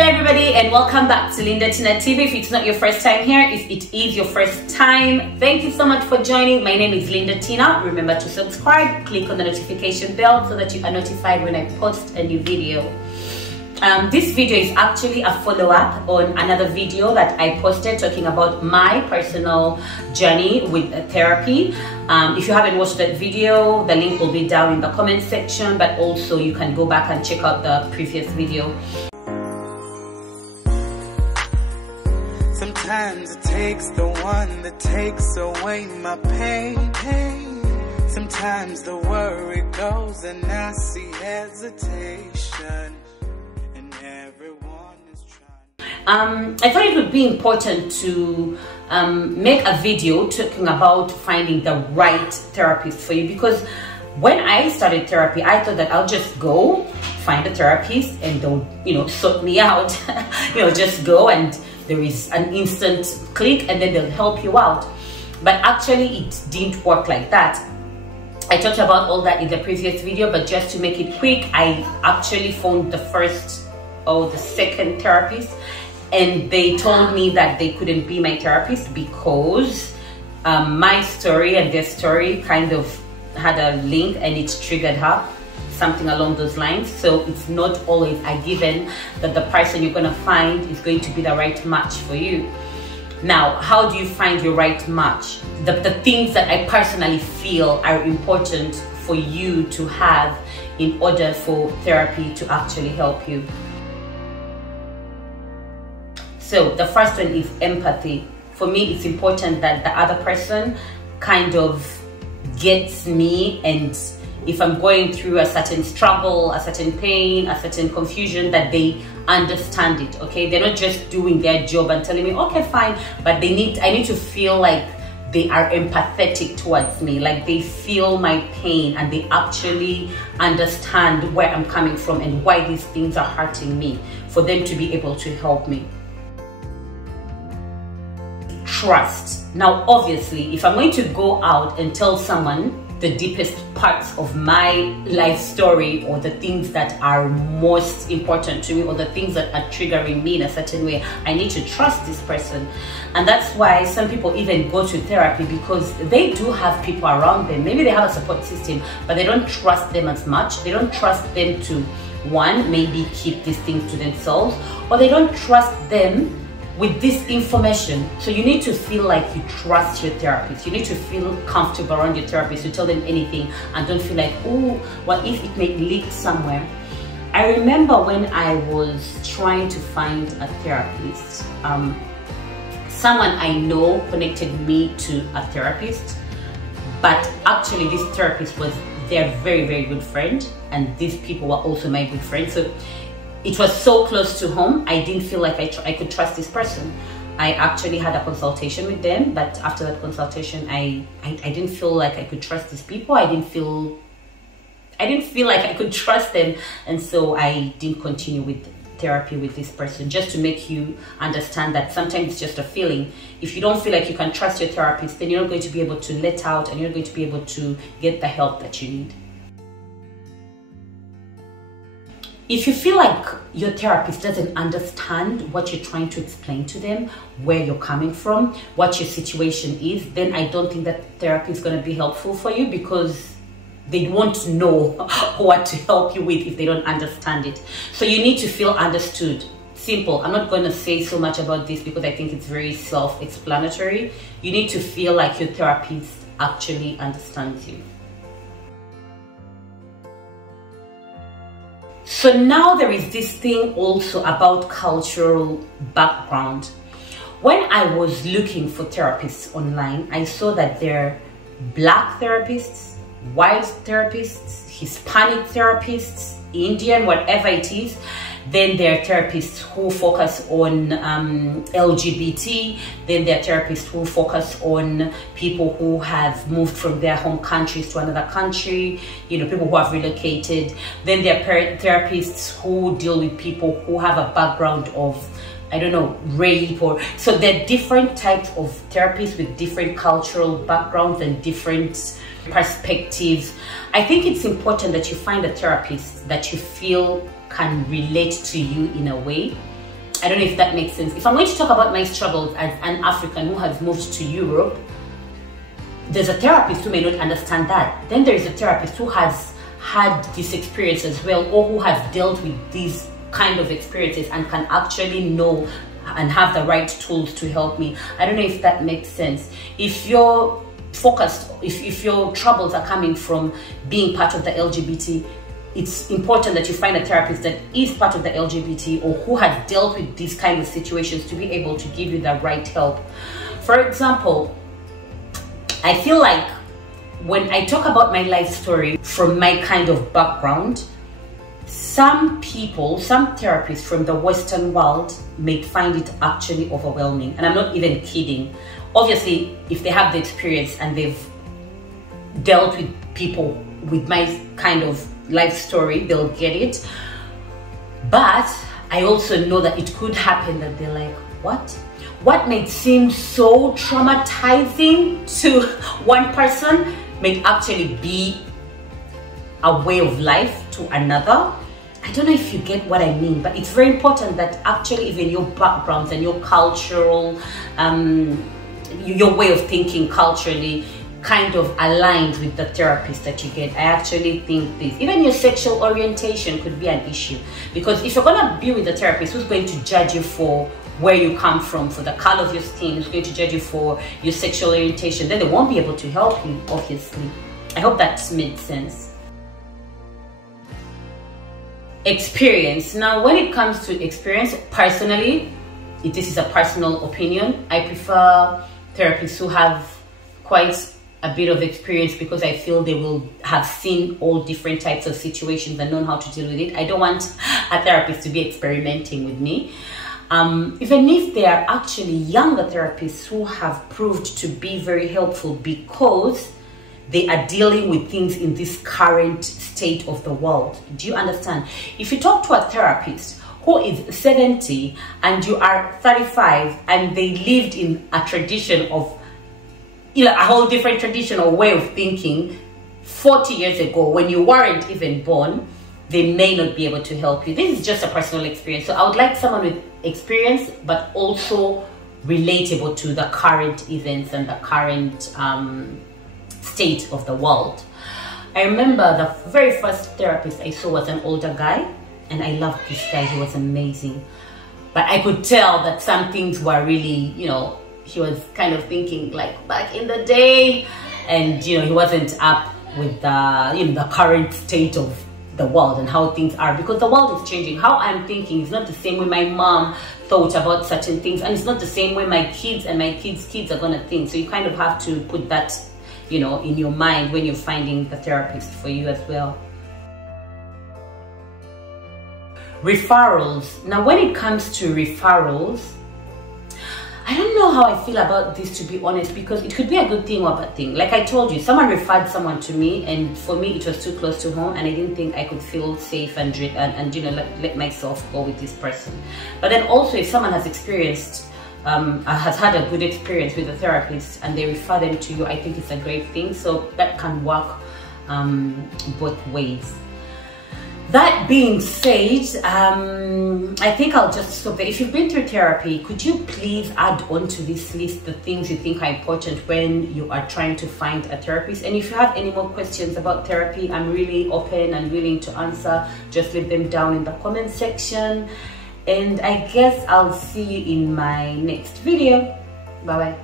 Hello everybody and welcome back to Linda Tina TV. If it's not your first time here, if it is your first time, thank you so much for joining. My name is Linda Tina. Remember to subscribe, click on the notification bell so that you are notified when I post a new video. This video is actually a follow-up on another video that I posted talking about my personal journey with therapy. If you haven't watched that video, the link will be down in the comment section, but also you can go back and check out the previous video. Sometimes it takes the one that takes away my pain. Sometimes the worry goes and I see hesitation, and everyone is trying. I thought it would be important to make a video talking about finding the right therapist for you, because when I started therapy, I thought that I'll just go find a therapist and they'll, sort me out. Just go and there is an instant click and then they'll help you out. But actually it didn't work like that. I talked about all that in the previous video, but just to make it quick, I actually phoned the first or the second therapist, and they told me that they couldn't be my therapist because my story and their story kind of had a link and it triggered her, something along those lines. So it's not always a given that the person you're going to find is going to be the right match for you. Now, how do you find your right match? The things that I personally feel are important for you to have in order for therapy to actually help you. So the first one is empathy. For me, it's important that the other person kind of gets me, and if I'm going through a certain struggle, a certain pain, a certain confusion, that they understand it, okay? They're not just doing their job and telling me, okay, fine, but I need to feel like they are empathetic towards me, like they feel my pain and they actually understand where I'm coming from and why these things are hurting me, for them to be able to help me. Trust. Now, obviously, if I'm going to go out and tell someone the deepest parts of my life story, or the things that are most important to me, or the things that are triggering me in a certain way, I need to trust this person. And that's why some people even go to therapy, because they do have people around them. Maybe they have a support system, but they don't trust them as much. They don't trust them to, one, maybe keep these things to themselves, or they don't trust them with this information. So you need to feel like you trust your therapist. You need to feel comfortable around your therapist to tell them anything, and don't feel like, oh, what if it may leak somewhere. I remember when I was trying to find a therapist, someone I know connected me to a therapist, but actually this therapist was their very, very good friend, and these people were also my good friends. So it was so close to home, I didn't feel like I could trust this person. I actually had a consultation with them, but after that consultation, I didn't feel like I could trust these people. I didn't feel like I could trust them, and so I didn't continue with therapy with this person. Just to make you understand that sometimes it's just a feeling. If you don't feel like you can trust your therapist, then you're not going to be able to let out, and you're not going to be able to get the help that you need. If you feel like your therapist doesn't understand what you're trying to explain to them, where you're coming from, what your situation is, then I don't think that therapy is going to be helpful for you, because they won't know what to help you with if they don't understand it. So you need to feel understood. Simple. I'm not going to say so much about this because I think it's very self-explanatory. You need to feel like your therapist actually understands you. So now there is this thing also about cultural background. When I was looking for therapists online, I saw that there are Black therapists, white therapists, Hispanic therapists, Indian, whatever it is. Then there are therapists who focus on LGBT. Then there are therapists who focus on people who have moved from their home countries to another country, people who have relocated. Then there are therapists who deal with people who have a background of, rape, or so there are different types of therapists with different cultural backgrounds and different perspectives. I think it's important that you find a therapist that you feel can relate to you in a way, I don't know if that makes sense. If I'm going to talk about my struggles as an African who has moved to Europe, there's a therapist who may not understand that. Then there is a therapist who has had this experience as well, or who has dealt with these kind of experiences and can actually know and have the right tools to help me. I don't know if that makes sense. If you're focused, if your troubles are coming from being part of the LGBT, it's important that you find a therapist that is part of the LGBT or who has dealt with these kind of situations to be able to give you the right help. For example, I feel like when I talk about my life story from my kind of background, some people, some therapists from the Western world may find it actually overwhelming. And I'm not even kidding. Obviously, if they have the experience and they've dealt with people with my kind of life story, they'll get it. But I also know that it could happen that they're like, what may seem so traumatizing to one person may actually be a way of life to another. I don't know if you get what I mean, but it's very important that actually even your backgrounds and your cultural, your way of thinking culturally kind of aligns with the therapist that you get. I actually think this. Even your sexual orientation could be an issue, because if you're gonna be with a therapist who's going to judge you for where you come from, for the color of your skin, who's going to judge you for your sexual orientation, then they won't be able to help you, obviously. I hope that made sense. Experience. Now, when it comes to experience, personally, this is a personal opinion, I prefer therapists who have quite a bit of experience, because I feel they will have seen all different types of situations and known how to deal with it. I don't want a therapist to be experimenting with me. Even if they are actually younger therapists who have proved to be very helpful because they are dealing with things in this current state of the world. Do you understand? If you talk to a therapist who is 70 and you are 35 and they lived in a tradition of, a whole different tradition or way of thinking 40 years ago when you weren't even born, they may not be able to help you. This is just a personal experience. So I would like someone with experience, but also relatable to the current events and the current state of the world. I remember the very first therapist I saw was an older guy, and I loved this guy. He was amazing. But I could tell that some things were really, he was kind of thinking like back in the day, and he wasn't up with the the current state of the world and how things are, because the world is changing. How I'm thinking is not the same way my mom thought about certain things, and it's not the same way my kids and my kids are gonna think. So you kind of have to put that in your mind when you're finding the therapist for you as well. Referrals. Now, when it comes to referrals, I don't know how I feel about this, to be honest, because it could be a good thing or a bad thing. Like I told you, someone referred someone to me, and for me it was too close to home, and I didn't think I could feel safe and let myself go with this person. But then also, if someone has experienced has had a good experience with a therapist and they refer them to you, I think it's a great thing. So that can work both ways. That being said, I think I'll just stop there. If you've been through therapy, could you please add on to this list the things you think are important when you are trying to find a therapist? And if you have any more questions about therapy, I'm really open and willing to answer. Just leave them down in the comment section. And I guess I'll see you in my next video. Bye bye.